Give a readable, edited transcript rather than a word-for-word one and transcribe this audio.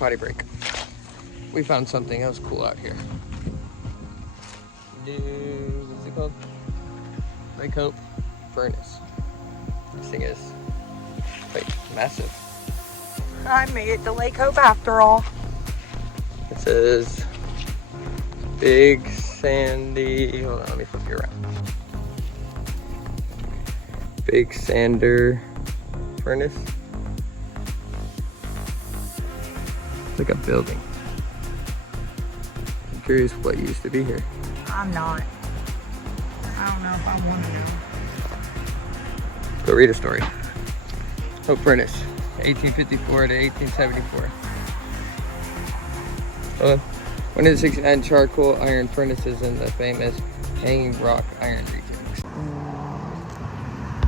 potty break. We found something else cool out here. What's it called? Lake Hope Furnace. This thing is like massive. I made it to Lake Hope after all. It says Big Sandy. Hold on, let me flip you around. Big Sander Furnace. It's like a building. I'm curious what used to be here. I'm not. I don't know if I want to know. Go read a story. Hope Furnace, 1854 to 1874. One of the 69 charcoal iron furnaces in the famous Hanging Rock Iron Reef.